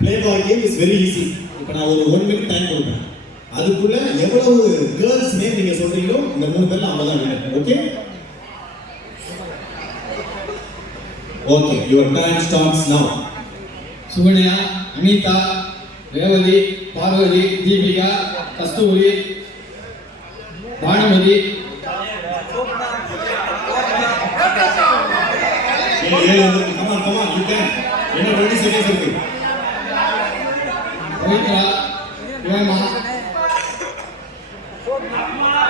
Play boy game is very easy. இப்போ நான் ஒரு 1 minute டைம் கொடுப்பேன். அதுக்குள்ள எவ்வளவு கேர்ள்ஸ் நேம் நீங்க சொல்றீங்களோ இந்த 3 பேர்ல அவங்க தான் winner. Okay okay, your time starts now. Sukanya, Anitha, Revathi, Parvati, Deepika, கஸ்தூரி, பானுமதி, என்ன 20 செகண்ட்ஸ் இருக்கு. பவித்ரா, ஹேமா,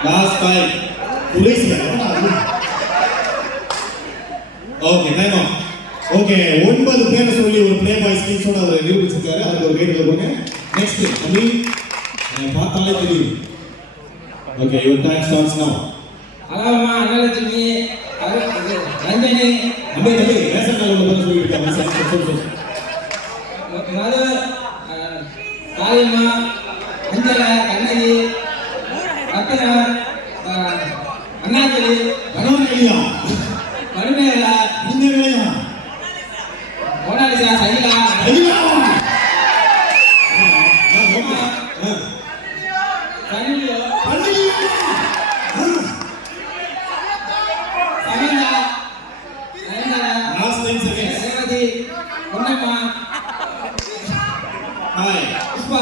லாஸ்ட் 5 புரியுதா? Okay time of. ஓகே 9 பேரை சொல்லி ஒரு ப்ளே பாய் ஸ்கில்ஸோட அவர் நிரூபிச்சிருக்காரு. அதுக்கு ஒரு கைட் கொடுங்க. நெக்ஸ்ட் அபி பார்த்தாலே தெரியும். Okay your time starts now. அலாமா, அனலட்சுமி, ரஞ்சனி, அபி ரேஷன் உள்ள பேரை சொல்லிருக்காங்க. மது, காளியம்மா, அஞ்சலா, கண்ணகி, ரத்னா, அண்ணாச்சலி, மனோன்மணியா, மணிமேகலா, இந்திரவேலையா, மோனாலிசா, சகிலா, ஐயா சனிலியோ, Samantha, Nayanthara, last 10 seconds. Revathi, Ponnamma, Hi Pushpa,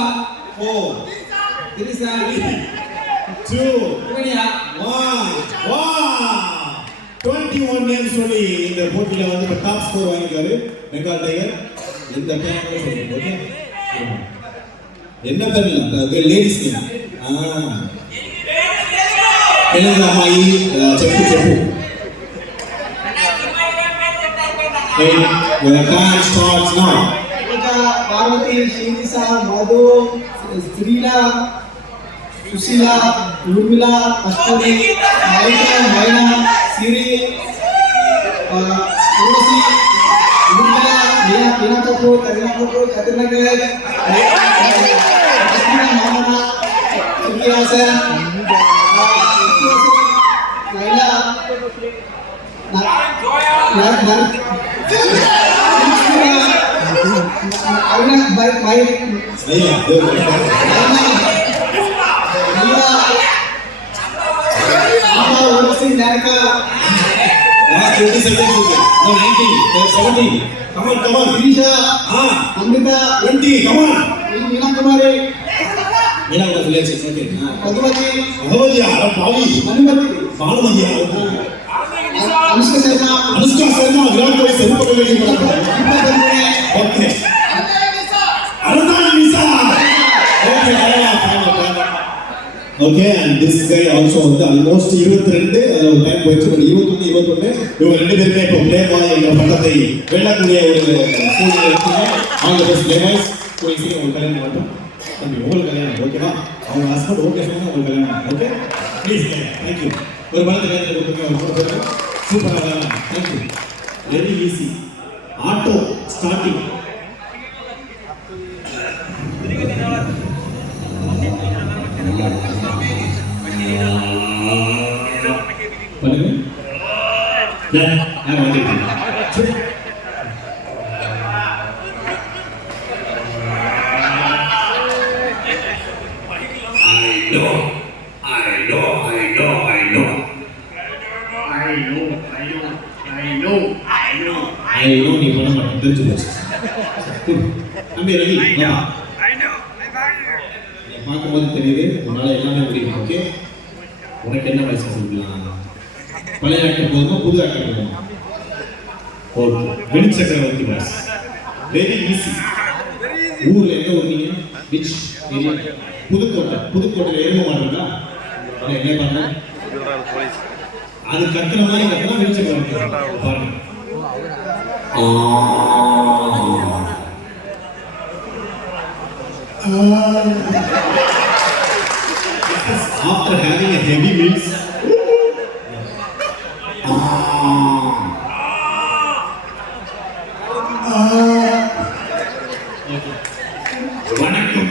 4 Trisha, 2 Sukanya, 1 21 names சொல்லி இந்த போட்டியில வந்து டாப் ஸ்கோர் வாங்கிருக்காரு பெங்கால் டைகர். எந்த பேர் சொல்லுங்க. ஓகே என்ன பேர் இல்ல லேடிஸ் நேம். தெலுங்கு அம்மாயி చెప్పు చెప్పు. Hey, your time starts now. Parvati, शीनिसा, मधु, श्रीला, सुशीला, उर्मिला, अश्विनी, मालिका, मैना, सिरी, उर्वशी, उर्मिला, मीना कपूर, करीना कैफ, अश्विनी, मामना, सुकी हासन, लैला, अरुणा भाई ஐயா last 20 seconds இருக்கு. No 19 17 come on Girisha Amrita 20 come on Meena Kumari Meena கூட சொல்லியாச்சு. ஓகே मधुमती அகவதியா பாவி अनुमति பானுமதியா अनुष्का शर्मा அனுஷ்கா சர்மா விராட் கோலி செருப்பு கட்டி போறாங்க. Okay Aruna Nisha. Okay and this guy also வந்து ஆல்மோஸ்ட் 22 அதுல ஒரு டைம் போயிடுச்சு. பட் 21 இவங்க ரெண்டு பேருமே இப்போ ப்ளே பாய் என்ற பட்டத்தை வெல்லக்கூடிய ஒரு சூழ்நிலை இருக்குங்க. All the best play boys. போய் சீக்கிரம் உங்களுக்கு கல்யாணம் பண்ணட்டும். தம்பி உங்களுக்கு கல்யாணம் ஓகேவா? அவங்க ஹஸ்பண்ட் ஓகே சொன்னா உங்களுக்கு கல்யாணம். Okay please thank you. ஒரு பலத்தை கையில் கொடுத்துருங்க. ஒரு மூணு பேருக்கு சூப்பராக thank you. Very easy. Auto starting பண்ணுங்க. நான் வந்துட்டேன். I know நீ பண்ண மாட்டேன் தெரிஞ்சு போச்சு. அம்பே ரவி வா. பார்க்கும்போது தெரியுது உன்னால எல்லாமே முடியும். ஓகே உனக்கு என்ன வயசு சொல்லலாம்? பழைய ஆக்டர் போதுமா புது ஆக்டர் போதுமா? ஓகே வெனிக் சக்கரவர்த்தி பாஸ். Very easy. ஊர்ல எங்க வந்தீங்க? Which area? புதுக்கோட்டை ஏறும மாட்டீங்களா? என்ன பண்ண அது கத்துற மாதிரி கத்துனா வெனிக் சக்கரவர்த்தி பாருங்க. After having a heavy meals, வணக்கம்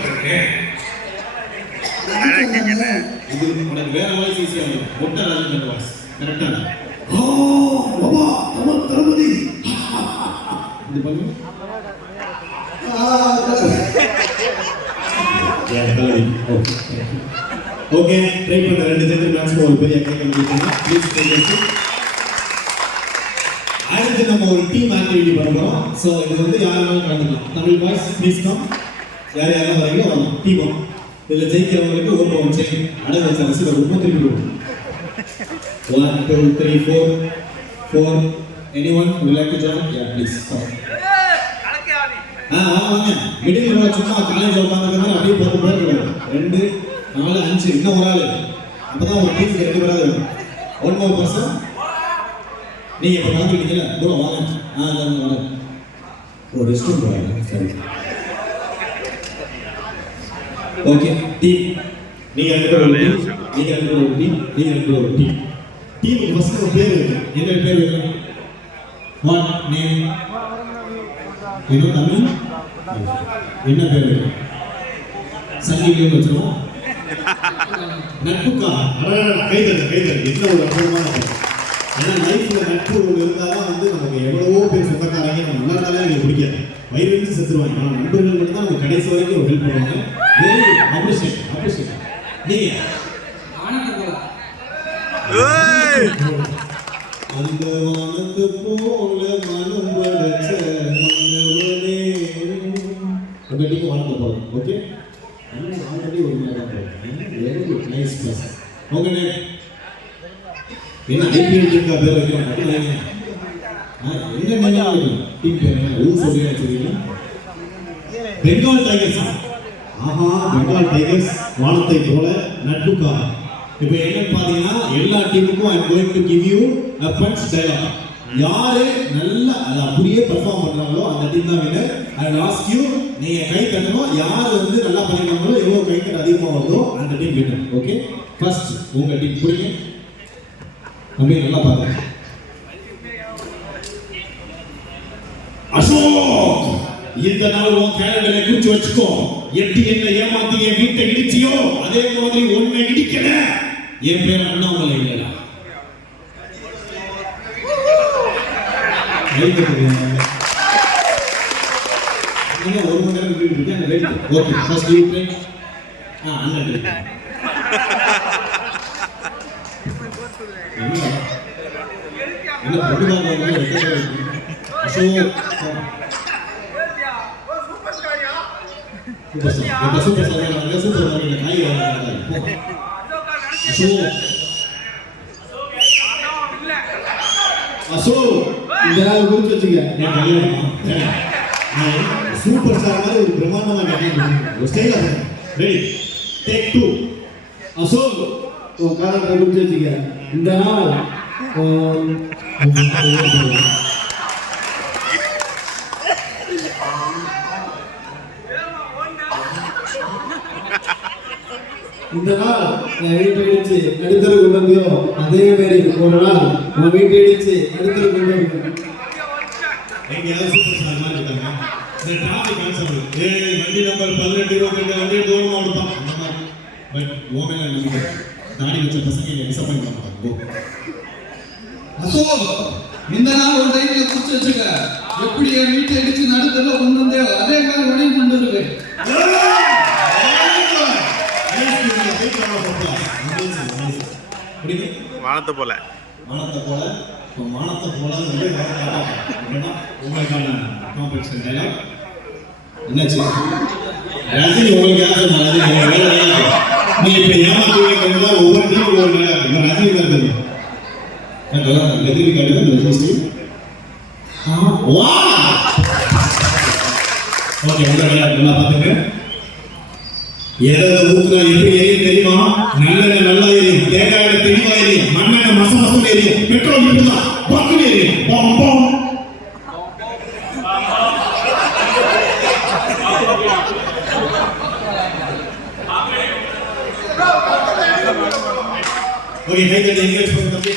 இது உனக்கு வேற வாய்ஸ் ஈஸியா இருக்கும். மொட்டை ராஜேந்திரன் வாய்ஸ் கரெக்டா? பாபா நம்ம தளபதி இது பண்ணு. ஓகே ட்ரை பண்ண ரெண்டு ஜென்டில்மேன்ஸ்க்கு ஒரு பெரிய கை கண்டிப்பாக ப்ளீஸ் டேக் அடுத்து நம்ம ஒரு டீம் ஆக்டிவிட்டி பண்ண போறோம். ஸோ இது வந்து யாரெல்லாம் கலந்துக்கலாம். Tamil boys please come. யார் யாரெல்லாம் வரீங்களோ வரலாம். டீம் இதில் ஜெயிக்கிறவங்களுக்கு ஒரு பவுன் செயின் அடகு வச்ச ரசீதை ரொம்ப திருப்பி விடும். 1 2 3 4 4 anyone would like to join? Yeah, please. வாங்க மிடில் ரோல சும்மா காலேஜ் உட்காந்துருக்காங்க அப்படியே போட்டு போயிடுறாங்க. 2 4 5 இன்னும் ஒரு ஆள் அப்பதான் ஒரு டீமுக்கு 2 பேராவது வரும். 1 more person. நீங்க இப்ப வாங்கிட்டீங்கல கூட வாங்க. வாங்க ஒரு ரெஸ்ட் ரூம் போறாங்க. சரி ஓகே டீம் நீங்க ரெண்டு ஒரு டீம் நீங்க ரெண்டு ஒரு டீம் நீங்க ரெண்டு ஒரு டீம். டீமுக்கு ஃபர்ஸ்ட் ஒரு பேர் இருக்கு. என்ன பேர் இருக்கு? What name? இது தமிழ் என்ன பேர் இருக்கு? சங்கீதம் வச்சிருவோம். நட்புக்கா கைதல் என்ன ஒரு அற்புதமான பேர். ஏன்னா லைஃப்ல நட்பு இருந்தாலும் வந்து நமக்கு எவ்வளவோ பேர் சொந்தக்காரங்க நம்ம முன்னாடி எங்களுக்கு பிடிக்காது. வயிறு வச்சு செத்துருவாங்க. ஆனால் நண்பர்கள் மட்டும் தான் நமக்கு கடைசி வரைக்கும் ஒரு ஹெல்ப் பண்ணுவாங்க. Very appreciate. நீங்க அந்த வானத்து போல மனம் படைச்ச மன்னவனே. உங்க டீம் வானத்தை போகலாம். ஓகே ஆல்ரெடி ஒரு மேலே தான் போகிறோம். Very good nice plus. உங்க நேம் என்ன? ஐபிஎல் டீமுக்கா பேர் வைக்கிறோம். அப்படிங்க என்ன நேம் டீம் பேர் ஊர் சொல்லி வச்சுருக்கீங்க? பெங்கால் டைகர்ஸ். ஆஹா பெங்கால் டைகர்ஸ் வானத்தை போல நட்புக்கா. இப்போ என்னன்னு பார்த்தீங்கன்னா எல்லா டீமுக்கும் I am going to give you a punch dialogue. யாரு நல்லா அதை அப்படியே பெர்ஃபார்ம் பண்றாங்களோ அந்த டீம் தான் winner. I will ask you நீங்க கை தட்டணும். யார் வந்து நல்லா பண்ணிருக்காங்களோ எவ்வளவு கை தட்ட அதிகமாக வருதோ அந்த டீம் வின்னர். ஓகே ஃபர்ஸ்ட் உங்க டீம் புரியுங்க அப்படியே நல்லா பாருங்க. அசோக் இந்த நாள் உன் கேலண்டரை குறிச்சு வச்சுக்கோ. எப்படி என்ன ஏமாத்தி என் வீட்டை இடிச்சியோ அதே மாதிரி ஒன்னை இடிக்கல. என் பேர் அண்ணாமலை இல்லடா. ஒரு மணி நேரம் இருக்கேன். Okay first you try. அண்ணன் ட்ரை. என்ன பொதுவாக அசோக் சூப்பர் இதெல்லாம் குறிச்சு வச்சுக்க. சூப்பர் ஸ்டார் மாதிரி ஒரு பிரம்மாண்டமா கேட்டீங்க. ஸ்டைலா ரெடி டேக் 2. அசோக் உன் காலத்தை குறிச்சு வச்சுக்க. இந்த நாள் இந்த நாள் என் வீட்டை இடிச்சு நடுத்தர கொண்டு வந்தியோ அதே மாதிரி ஒரு நாள் உன் வீட்டை இடிச்சு நடுத்தர கொண்டு வந்து வண்டி நம்பர் 18 22 வண்டி தூரமா கொடுப்பான். அந்த மாதிரி பட் ஓமே நம்பிக்கை தாடி வச்ச பசங்க டிசப்பாயிண்ட் பண்ணுவாங்க. அசோக் இந்த நாள் ஒரு டைம்ல குறிச்சு வச்சுக்க. எப்படி என் வீட்டை இடிச்சு நடுத்தர கொண்டு வந்தியோ அதே மாதிரி உடனே கொண்டு வருவேன். வானத்தை போல உங்களுக்கான காம்படிஷன் டைலாக் என்னாச்சு? ரஜினி உங்களுக்கு யாரு நீ இப்ப ஏமாத்துவீங்க. ஒவ்வொரு டீமுக்கு ஒரு டைலாக் ரஜினி தான் தெரியும். எதிரி காட்டுதான் ஓகே உங்க டைலாக் நல்லா பார்த்துங்க. எதை ஊத்துனா எப்படி எரியும் தெரியுமா? நல்லெண்ணெய் நல்லா எரியும், தேங்காய் எண்ணெய் தெளிவா எரியும், மண்ணெண்ணெய் மச மசம் எரியும், பெட்ரோல் இப்படிதான் பக்குன்னு எரியும். Bomb bomb. ஓகே கை தட்டி என்கரேஜ் பண்ணுங்க தம்பி.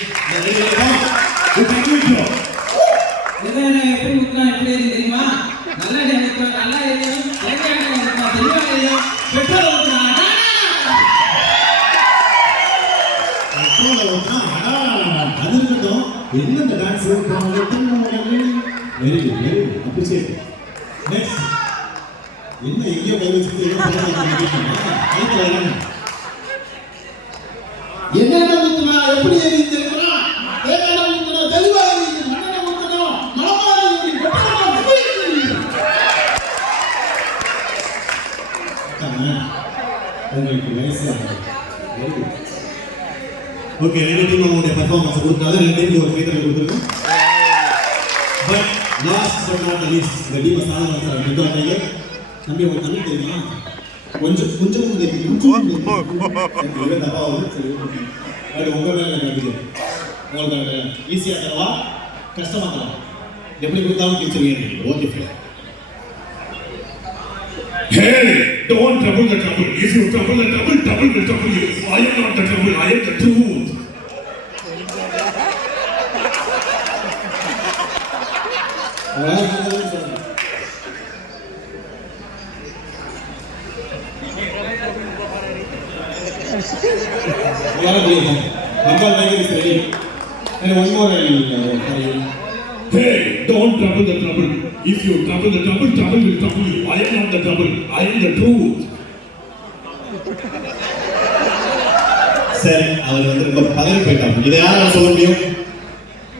எப்படி ஊத்துனா எப்படி எரியும் தெரியுமா? நல்லெண்ணெய் ஊத்துனா நல்லா எரியும், தேங்காய் எண்ணெய் ஊத்துனா தெளிவா எரியும், பெட்ரோல் ஊத்துனா அது இருக்கட்டும். என்ன இந்த dance very good appreciate. Next என்ன எங்கேயோ கை வச்சுட்டு என்னென்ன ஊத்துனா எப்படி எரி தெரியுமா தேங்காய் ஊத்துனா தெளிவா எரி மண்ணெண்ணெய் ஊத்துனா மலமாரி எரி உங்களுக்கு வயசு ஓகே ரெண்டு டீம் அவங்களுடைய பர்ஃபார்மன்ஸ் கொடுத்தாங்க ரெண்டு டீம் ஒரு கைதல் கொடுத்துருக்கோம் but last but not least இந்த டீம் சாதனை சார் வித்வாட்டையே தம்பி அவங்க தமிழ் தெரியுமா கொஞ்சம் தெரியும் தப்பா வந்து சரி பட் உங்க மேல கண்டிப்பாக உங்களுக்கு ஈஸியாக தரவா கஷ்டமாக தரவா எப்படி கொடுத்தாலும் கிழிச்சிருவீங்க okay sir Hey, don't trouble the trouble. If you trouble the trouble, trouble will trouble you. I am not the trouble, I am the truth. Hey, don't trouble the trouble. If you trouble the trouble, trouble will trouble you. I am not the trouble, I am the truth. சரி அவர் வந்து ரொம்ப பதவி போயிட்டாங்க இதை யாரால சொல்ல முடியும்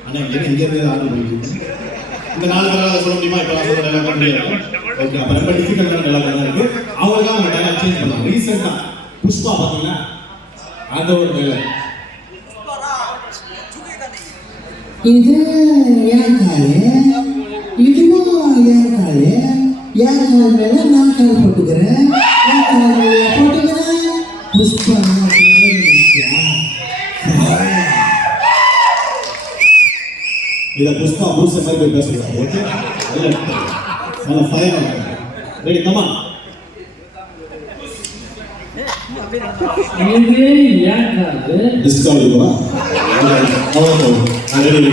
ஆனா இங்க இருந்து ஆர்டர் பண்ணிட்டு இந்த நாலு பேரால சொல்ல முடியுமா இப்ப நான் சொல்ல எல்லாம் முடியாது ஓகே அப்ப ரொம்ப டிஃபிகல்ட்டான எல்லாம் இருக்கு அவங்க அவங்க டைலாக் சேஞ்ச் பண்ணாங்க ரீசெண்டா புஷ்பா பாத்தீங்கன்னா அந்த ஒரு டைலாக் இது என் காலு இதுவும் என் காலு என் கால் மேல நான் கால் போட்டுக்கிறேன் என் கால் மேல போட்டுக்கிறேன் புஷ்பா இத புஷ்பா பூச மாதிரி போய் பேசுறாங்க ஓகே நல்ல ஃபயர் ரெடி கம் ஆன் இது ஏன் காது டிஸ்கவுண்ட் இருக்குமா அவ்வளோ ரெடி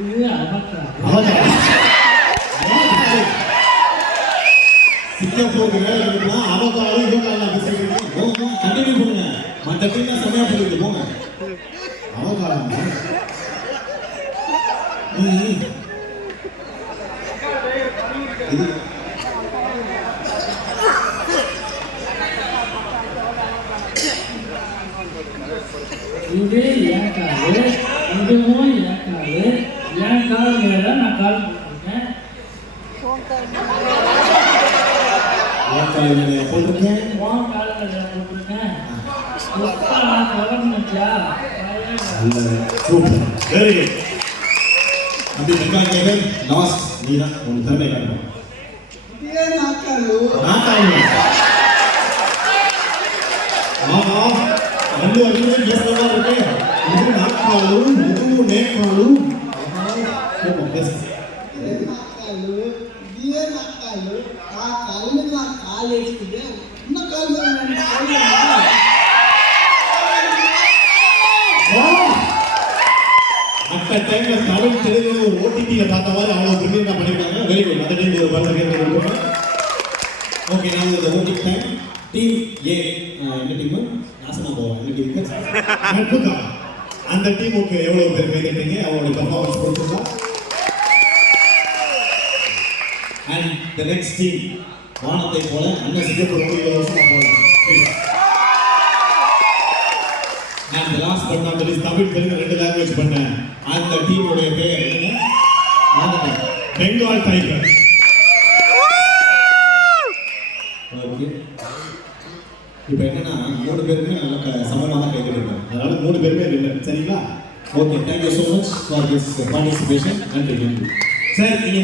இது அவக்காது சிங்கப்பூருக்கு வேலை இருக்குன்னா அவக்காலும் யோகாலாம் பேசுறீங்க போங்க கண்டினியூ பண்ணுங்க மற்ற டீம்லாம் செமையா பண்ணிட்டு போங்க அவகாலம் இது இது ஏன் காது இதுவும் ஏன் காது என் கால் மேல நான் கால் போட்டிருக்கேன் போட்டிருக்கேன் உன் கால் மேல போட்டிருக்கேன் புஷ்பா நான் கவர்மெண்ட்யா சூப்பர் வெரி குட் அப்படி வெங்காயமே லாஸ்ட் நீ தான் உன் திறமை காட்டணும் இதே நாக்காலு நாட்டாளு ஆமா ரெண்டு வருஷம் பேசுறதா இருக்கு இது நாட்டாளு இது நேக்காளு இதே நாக்காலு ఆ కాలు మీద నాకు కాలు వేసుకుంటే ఉన్న కాలు మీద నేను కాలు அந்த டைம்ல தமிழ் தெலுங்கு ஒரு ஓடிடியை பார்த்த மாதிரி அவ்வளோ பிரிமியமாக பண்ணியிருக்காங்க வெரி குட் அந்த டைம் ஒரு பரவாயில்ல ஓகே நான் இந்த ஓடி டைம் டீம் ஏ என்ன டீம் நாசமா போவோம் என்ன டீமுக்கு அந்த டீமுக்கு எவ்வளோ பேர் கைதட்டீங்க அவங்களோட பர்ஃபார்மன்ஸ் கொடுத்துருக்கா அண்ட் த நெக்ஸ்ட் டீம் வானத்தை போல அண்ணன் சிங்கப்பூர் 20 வருஷமா போகலாம் நான் last but not least Tamil Telugu ரெண்டு லாங்குவேஜ் பண்ணேன் அந்த டீமோட பேர் என்ன பெங்கால் டைகர் ஓகே இப்போ என்னன்னா 3 பேருமே நல்ல சமமான கை கொடுப்பாங்க அதனால 3 பேருமே வின்னர் சரிங்களா okay thank you so much for this participation நன்றி சார் நீங்க